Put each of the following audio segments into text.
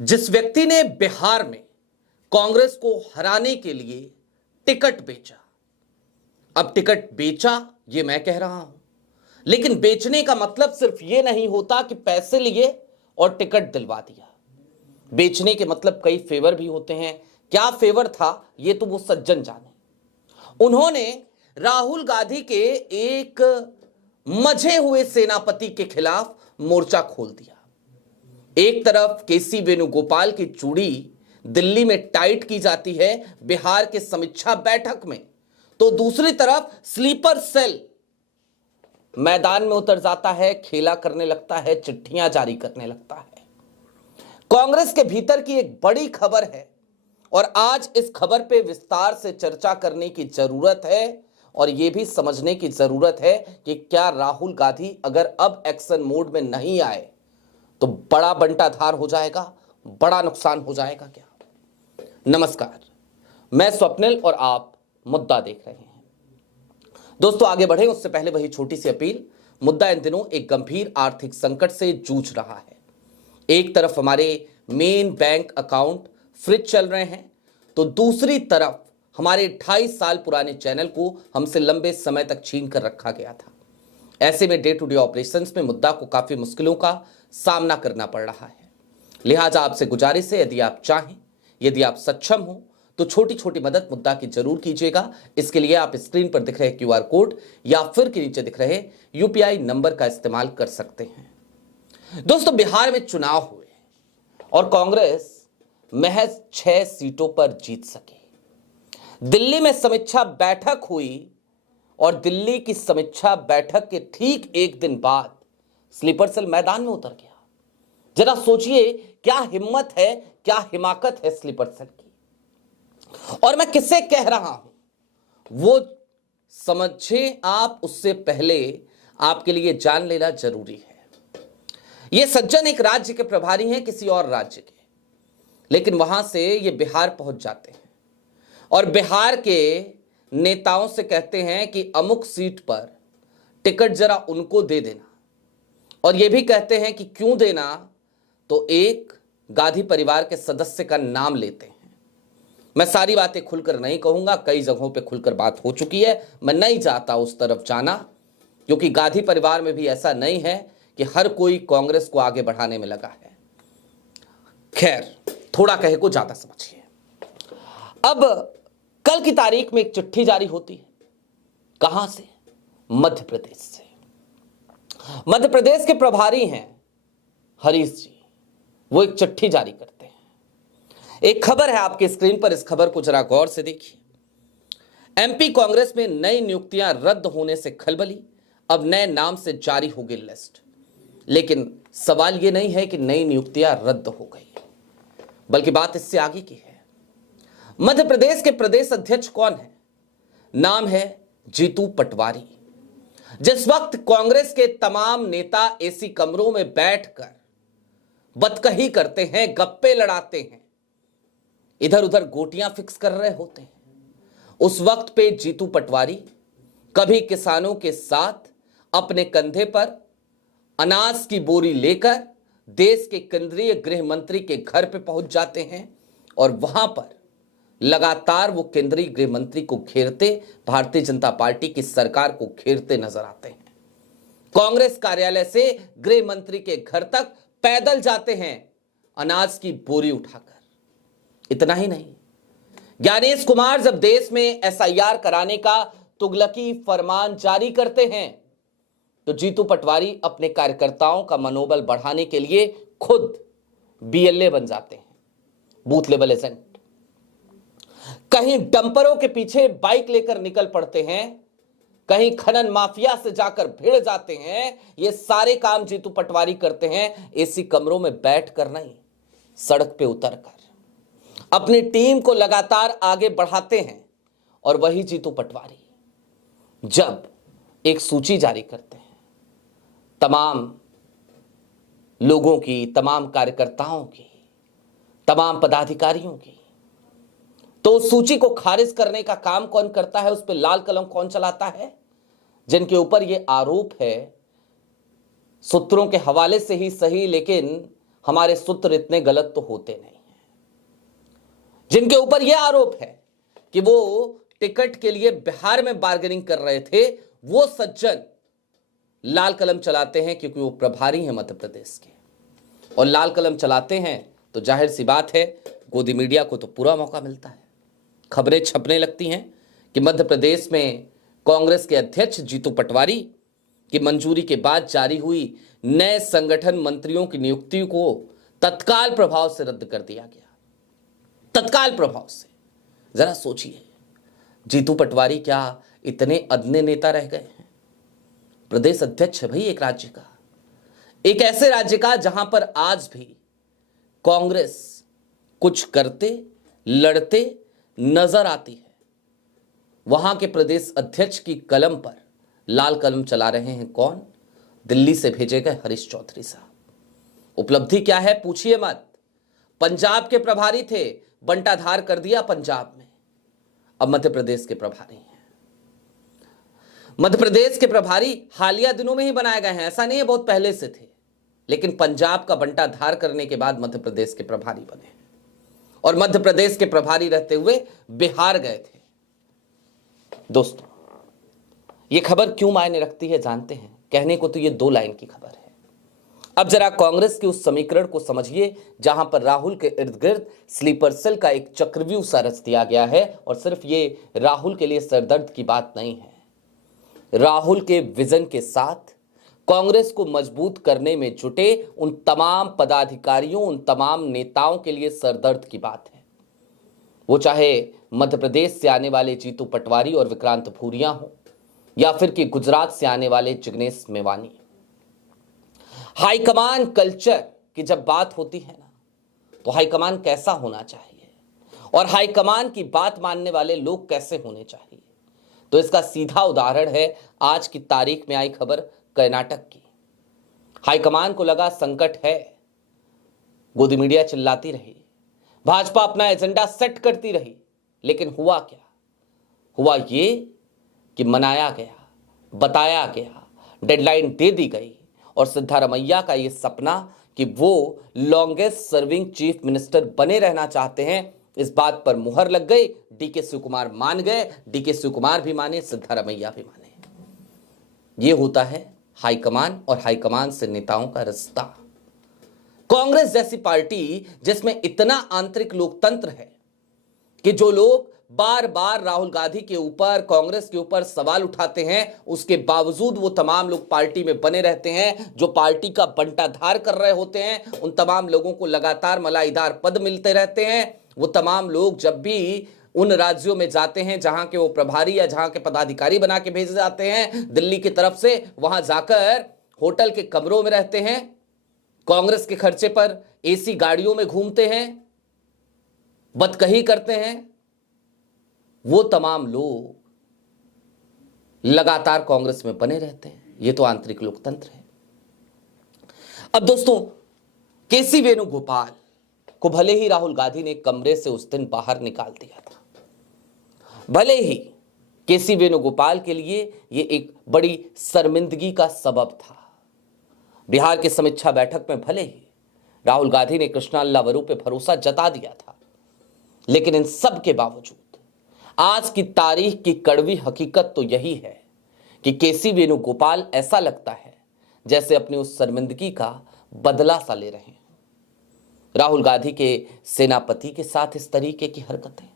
जिस व्यक्ति ने बिहार में कांग्रेस को हराने के लिए टिकट बेचा, अब टिकट बेचा ये मैं कह रहा हूं, लेकिन बेचने का मतलब सिर्फ ये नहीं होता कि पैसे लिए और टिकट दिलवा दिया। बेचने के मतलब कई फेवर भी होते हैं। क्या फेवर था ये तो वो सज्जन जाने। उन्होंने राहुल गांधी के एक मजे हुए सेनापति के खिलाफ मोर्चा खोल दिया। एक तरफ केसी वेणुगोपाल की चूड़ी दिल्ली में टाइट की जाती है बिहार के समीक्षा बैठक में, तो दूसरी तरफ स्लीपर सेल मैदान में उतर जाता है, खेला करने लगता है, चिट्ठियां जारी करने लगता है। कांग्रेस के भीतर की एक बड़ी खबर है और आज इस खबर पे विस्तार से चर्चा करने की जरूरत है और यह भी समझने की जरूरत है कि क्या राहुल गांधी अगर अब एक्शन मोड में नहीं आए तो बड़ा बंटाधार हो जाएगा, बड़ा नुकसान हो जाएगा क्या। नमस्कार, मैं स्वप्निल और आप मुद्दा देख रहे हैं। दोस्तों आगे बढ़े उससे पहले वही छोटी सी अपील। मुद्दा इन दिनों एक गंभीर आर्थिक संकट से जूझ रहा है। एक तरफ हमारे मेन बैंक अकाउंट फ्रीज चल रहे हैं, तो दूसरी तरफ हमारे 28 साल पुराने चैनल को हमसे लंबे समय तक छीन कर रखा गया था। ऐसे में डे टू डे ऑपरेशंस में मुद्दा को काफी मुश्किलों का सामना करना पड़ रहा है। लिहाजा आपसे गुजारिश है, यदि आप चाहें, यदि आप सक्षम हो तो छोटी छोटी मदद मुद्दा की जरूर कीजिएगा। इसके लिए आप स्क्रीन पर दिख रहे क्यूआर कोड या फिर के नीचे दिख रहे यूपीआई नंबर का इस्तेमाल कर सकते हैं। दोस्तों बिहार में चुनाव हुए और कांग्रेस महज 6 सीटों पर जीत सकी। दिल्ली में समीक्षा बैठक हुई और दिल्ली की समीक्षा बैठक के ठीक एक दिन बाद स्लीपर सेल मैदान में उतर गया। जरा सोचिए क्या हिम्मत है, क्या हिमाकत है स्लीपर सेल की। और मैं किससे कह रहा हूं वो समझे आप, उससे पहले आपके लिए जान लेना जरूरी है। ये सज्जन एक राज्य के प्रभारी हैं, किसी और राज्य के, लेकिन वहां से ये बिहार पहुंच जाते हैं और बिहार के नेताओं से कहते हैं कि अमुक सीट पर टिकट जरा उनको दे देना, और ये भी कहते हैं कि क्यों देना, तो एक गांधी परिवार के सदस्य का नाम लेते हैं। मैं सारी बातें खुलकर नहीं कहूंगा, कई जगहों पे खुलकर बात हो चुकी है, मैं नहीं चाहता उस तरफ जाना, क्योंकि गांधी परिवार में भी ऐसा नहीं है कि हर कोई कांग्रेस को आगे बढ़ाने में लगा है। खैर, थोड़ा कहे को ज्यादा समझिए। अब कल की तारीख में एक चिट्ठी जारी होती है। कहां से? मध्य प्रदेश से। मध्य प्रदेश के प्रभारी हैं हरीश जी, वो एक चिट्ठी जारी करते हैं। एक खबर है आपके स्क्रीन पर, इस खबर को जरा गौर से देखिए। एमपी कांग्रेस में नई नियुक्तियां रद्द होने से खलबली, अब नए नाम से जारी होगी लिस्ट। लेकिन सवाल यह नहीं है कि नई नियुक्तियां रद्द हो गई, बल्कि बात इससे आगे की है। मध्य प्रदेश के प्रदेश अध्यक्ष कौन है? नाम है जीतू पटवारी। जिस वक्त कांग्रेस के तमाम नेता एसी कमरों में बैठकर बतकही करते हैं, गप्पे लड़ाते हैं, इधर उधर गोटियां फिक्स कर रहे होते हैं, उस वक्त पे जीतू पटवारी कभी किसानों के साथ अपने कंधे पर अनाज की बोरी लेकर देश के केंद्रीय गृह मंत्री के घर पे पहुंच जाते हैं और वहां पर लगातार वो केंद्रीय गृह मंत्री को घेरते, भारतीय जनता पार्टी की सरकार को घेरते नजर आते हैं। कांग्रेस कार्यालय से गृह मंत्री के घर तक पैदल जाते हैं अनाज की बोरी उठाकर। इतना ही नहीं, ज्ञानेश कुमार जब देश में एसआईआर कराने का तुगलकी फरमान जारी करते हैं, तो जीतू पटवारी अपने कार्यकर्ताओं का मनोबल बढ़ाने के लिए खुद बीएलए बन जाते हैं, बूथ लेवल एजेंट। कहीं डंपरों के पीछे बाइक लेकर निकल पड़ते हैं, कहीं खनन माफिया से जाकर भिड़ जाते हैं। ये सारे काम जीतू पटवारी करते हैं, एसी कमरों में बैठकर नहीं, सड़क पे उतरकर अपनी टीम को लगातार आगे बढ़ाते हैं। और वही जीतू पटवारी जब एक सूची जारी करते हैं तमाम लोगों की, तमाम कार्यकर्ताओं की, तमाम पदाधिकारियों की, तो उस सूची को खारिज करने का काम कौन करता है, उस पर लाल कलम कौन चलाता है? जिनके ऊपर यह आरोप है, सूत्रों के हवाले से ही सही, लेकिन हमारे सूत्र इतने गलत तो होते नहीं हैं। जिनके ऊपर यह आरोप है कि वो टिकट के लिए बिहार में बार्गेनिंग कर रहे थे, वो सज्जन लाल कलम चलाते हैं क्योंकि वो प्रभारी हैं मध्य प्रदेश के, और लाल कलम चलाते हैं तो जाहिर सी बात है गोदी मीडिया को तो पूरा मौका मिलता है। खबरें छपने लगती हैं कि मध्य प्रदेश में कांग्रेस के अध्यक्ष जीतू पटवारी की मंजूरी के बाद जारी हुई नए संगठन मंत्रियों की नियुक्ति को तत्काल प्रभाव से रद्द कर दिया गया। तत्काल प्रभाव से। जरा सोचिए, जीतू पटवारी क्या इतने अदने नेता रह गए हैं? प्रदेश अध्यक्ष है भाई एक राज्य का, एक ऐसे राज्य का जहां पर आज भी कांग्रेस कुछ करते लड़ते नजर आती है। वहां के प्रदेश अध्यक्ष की कलम पर लाल कलम चला रहे हैं कौन? दिल्ली से भेजे गए हरीश चौधरी साहब। उपलब्धि क्या है पूछिए मत। पंजाब के प्रभारी थे, बंटाधार कर दिया पंजाब में, अब मध्य प्रदेश के प्रभारी हैं। मध्य प्रदेश के प्रभारी हालिया दिनों में ही बनाए गए हैं, ऐसा नहीं है बहुत पहले से थे, लेकिन पंजाब का बंटाधार करने के बाद मध्य प्रदेश के प्रभारी बने, और मध्य प्रदेश के प्रभारी रहते हुए बिहार गए थे। दोस्तों, यह खबर क्यों मायने रखती है जानते हैं? कहने को तो यह 2 लाइन की खबर है। अब जरा कांग्रेस के उस समीकरण को समझिए जहां पर राहुल के इर्द गिर्द स्लीपर सेल का एक चक्रव्यूह सा रच दिया गया है, और सिर्फ ये राहुल के लिए सरदर्द की बात नहीं है। राहुल के विजन के साथ कांग्रेस को मजबूत करने में जुटे उन तमाम पदाधिकारियों, उन तमाम नेताओं के लिए सरदर्द की बात है। वो चाहे मध्य प्रदेश से आने वाले जीतू पटवारी और विक्रांत भूरिया हो, या फिर कि गुजरात से आने वाले जिग्नेश मेवानी। हाईकमान कल्चर की जब बात होती है ना, तो हाईकमान कैसा होना चाहिए और हाईकमान की बात मानने वाले लोग कैसे होने चाहिए, तो इसका सीधा उदाहरण है आज की तारीख में आई खबर कर्नाटक की। हाईकमान को लगा संकट है, गोदी मीडिया चिल्लाती रही, भाजपा अपना एजेंडा सेट करती रही, लेकिन हुआ क्या? हुआ ये कि मनाया गया, बताया गया, डेडलाइन दे दी गई, और सिद्धारमैया का ये सपना कि वो लॉन्गेस्ट सर्विंग चीफ मिनिस्टर बने रहना चाहते हैं, इस बात पर मुहर लग गई। डीके शिव कुमार मान गए, डीके शिव कुमार भी माने, सिद्धारमैया भी माने। ये होता है हाईकमान और हाईकमान से नेताओं का रिश्ता। कांग्रेस जैसी पार्टी जिसमें इतना आंतरिक लोकतंत्र है कि जो लोग बार बार राहुल गांधी के ऊपर, कांग्रेस के ऊपर सवाल उठाते हैं, उसके बावजूद वो तमाम लोग पार्टी में बने रहते हैं। जो पार्टी का बंटाधार कर रहे होते हैं, उन तमाम लोगों को लगातार मलाईदार पद मिलते रहते हैं। वो तमाम लोग जब भी उन राज्यों में जाते हैं जहां के वो प्रभारी या जहां के पदाधिकारी बना के भेजे जाते हैं दिल्ली की तरफ से, वहां जाकर होटल के कमरों में रहते हैं, कांग्रेस के खर्चे पर एसी गाड़ियों में घूमते हैं, बदकही करते हैं। वो तमाम लोग लगातार कांग्रेस में बने रहते हैं। ये तो आंतरिक लोकतंत्र है। अब दोस्तों, केसी वेणुगोपाल को भले ही राहुल गांधी ने कमरे से उस दिन बाहर निकाल दिया था, भले ही केसी वेणुगोपाल के लिए ये एक बड़ी शर्मिंदगी का सबब था। बिहार की समीक्षा बैठक में भले ही राहुल गांधी ने कृष्णा अल्लावरू पे भरोसा जता दिया था, लेकिन इन सब के बावजूद आज की तारीख की कड़वी हकीकत तो यही है कि केसी वेणुगोपाल ऐसा लगता है जैसे अपनी उस शर्मिंदगी का बदला सा ले रहे हैं। राहुल गांधी के सेनापति के साथ इस तरीके की हरकतें,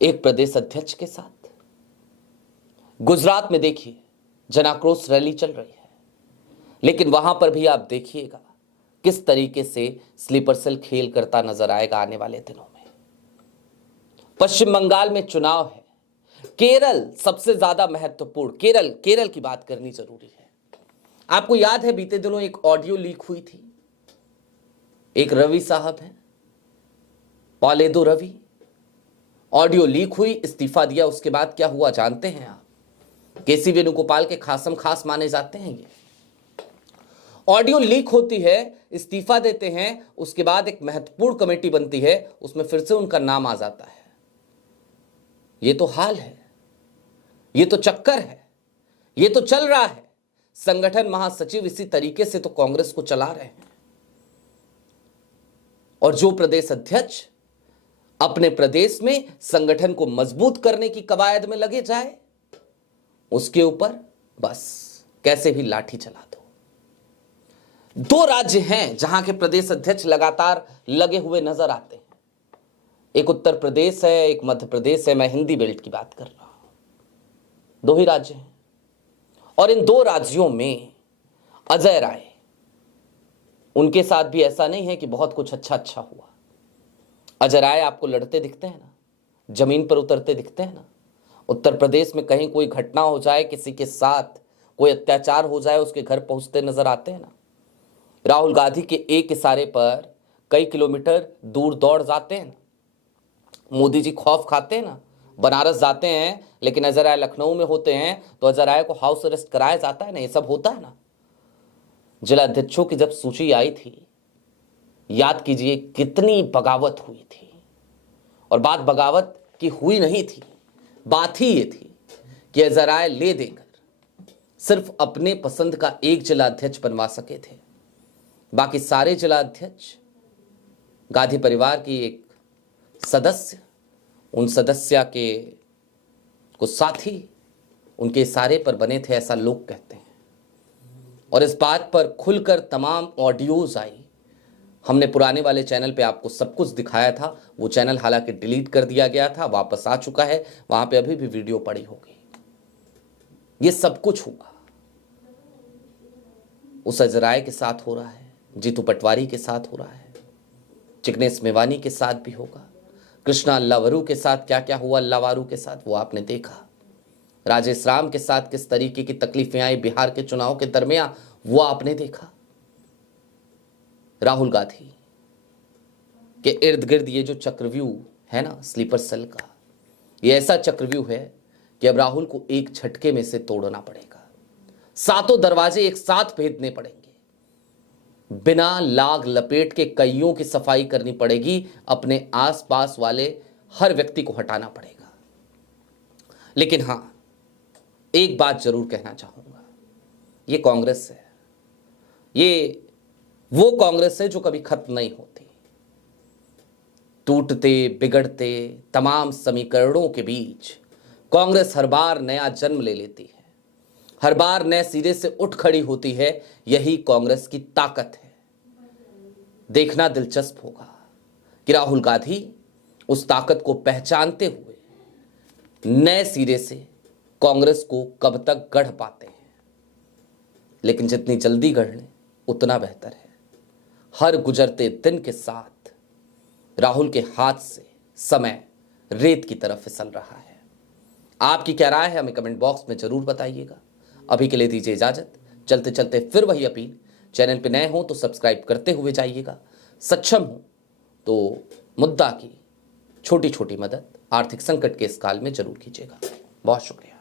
एक प्रदेश अध्यक्ष के साथ। गुजरात में देखिए जनाक्रोश रैली चल रही है, लेकिन वहां पर भी आप देखिएगा किस तरीके से स्लीपर सेल खेल करता नजर आएगा आने वाले दिनों में। पश्चिम बंगाल में चुनाव है, केरल सबसे ज्यादा महत्वपूर्ण, केरल की बात करनी जरूरी है। आपको याद है बीते दिनों एक ऑडियो लीक हुई थी, एक रवि साहब हैं, पॉलेदो रवि, ऑडियो लीक हुई, इस्तीफा दिया। उसके बाद क्या हुआ जानते हैं आप? केसी वेणुगोपाल के खासम खास माने जाते हैं। ये ऑडियो लीक होती है, इस्तीफा देते हैं, उसके बाद एक महत्वपूर्ण कमेटी बनती है, उसमें फिर से उनका नाम आ जाता है। ये तो हाल है, ये तो चक्कर है, ये तो चल रहा है। संगठन महासचिव इसी तरीके से तो कांग्रेस को चला रहे हैं। और जो प्रदेश अध्यक्ष अपने प्रदेश में संगठन को मजबूत करने की कवायद में लगे जाए, उसके ऊपर बस कैसे भी लाठी चला दो। दो राज्य हैं जहां के प्रदेश अध्यक्ष लगातार लगे हुए नजर आते हैं। एक उत्तर प्रदेश है, एक मध्य प्रदेश है। मैं हिंदी बेल्ट की बात कर रहा हूं। दो ही राज्य हैं और इन दो राज्यों में अजय राय, उनके साथ भी ऐसा नहीं है कि बहुत कुछ अच्छा हुआ। अजय राय आपको लड़ते दिखते हैं ना, जमीन पर उतरते दिखते हैं ना। उत्तर प्रदेश में कहीं कोई घटना हो जाए, किसी के साथ कोई अत्याचार हो जाए, उसके घर पहुंचते नजर आते हैं ना। राहुल गांधी के एक इशारे पर कई किलोमीटर दूर दौड़ जाते हैं ना। मोदी जी खौफ खाते हैं ना, बनारस जाते हैं लेकिन अजय राय लखनऊ में होते हैं तो अजय राय को हाउस अरेस्ट कराया जाता है ना। ये सब होता है ना। जिला अध्यक्षों की जब सूची आई थी, याद कीजिए कितनी बगावत हुई थी। और बात बगावत की हुई नहीं थी, बात ही ये थी कि अजय राय ले देकर सिर्फ अपने पसंद का एक जिला अध्यक्ष बनवा सके थे। बाकी सारे जिला अध्यक्ष गांधी परिवार की एक सदस्य, उन सदस्य के कुछ साथी उनके इशारे पर बने थे, ऐसा लोग कहते हैं। और इस बात पर खुलकर तमाम ऑडियोज आई। हमने पुराने वाले चैनल पे आपको सब कुछ दिखाया था। वो चैनल हालांकि डिलीट कर दिया गया था, वापस आ चुका है। वहां पे अभी भी वीडियो पड़ी होगी। ये सब कुछ हुआ उस अजय राय के साथ हो रहा है, जीतू पटवारी के साथ हो रहा है, चिकनेश मेवानी के साथ भी होगा। कृष्णा अल्लावरू के साथ क्या क्या हुआ, अल्लावारू के साथ वो आपने देखा। राजेश राम के साथ किस तरीके की तकलीफें आई बिहार के चुनाव के दरमियान, वो आपने देखा। राहुल गांधी के इर्द गिर्द ये जो चक्रव्यूह है ना, स्लीपर सेल का, ये ऐसा चक्रव्यूह है कि अब राहुल को एक झटके में से तोड़ना पड़ेगा। सातों दरवाजे एक साथ भेदने पड़ेंगे। बिना लाग लपेट के कईयों की सफाई करनी पड़ेगी। अपने आसपास वाले हर व्यक्ति को हटाना पड़ेगा। लेकिन हां, एक बात जरूर कहना चाहूंगा, ये कांग्रेस है, ये वो कांग्रेस है जो कभी खत्म नहीं होती। टूटते बिगड़ते तमाम समीकरणों के बीच कांग्रेस हर बार नया जन्म ले लेती है, हर बार नए सिरे से उठ खड़ी होती है। यही कांग्रेस की ताकत है। देखना दिलचस्प होगा कि राहुल गांधी उस ताकत को पहचानते हुए नए सिरे से कांग्रेस को कब तक गढ़ पाते हैं। लेकिन जितनी जल्दी गढ़ लें उतना बेहतर है। हर गुजरते दिन के साथ राहुल के हाथ से समय रेत की तरफ फिसल रहा है। आपकी क्या राय है, हमें कमेंट बॉक्स में जरूर बताइएगा। अभी के लिए दीजिए इजाजत। चलते चलते फिर वही अपील, चैनल पे नए हो तो सब्सक्राइब करते हुए जाइएगा। सक्षम हो तो मुद्दा की छोटी छोटी मदद आर्थिक संकट के इस काल में जरूर कीजिएगा। बहुत शुक्रिया।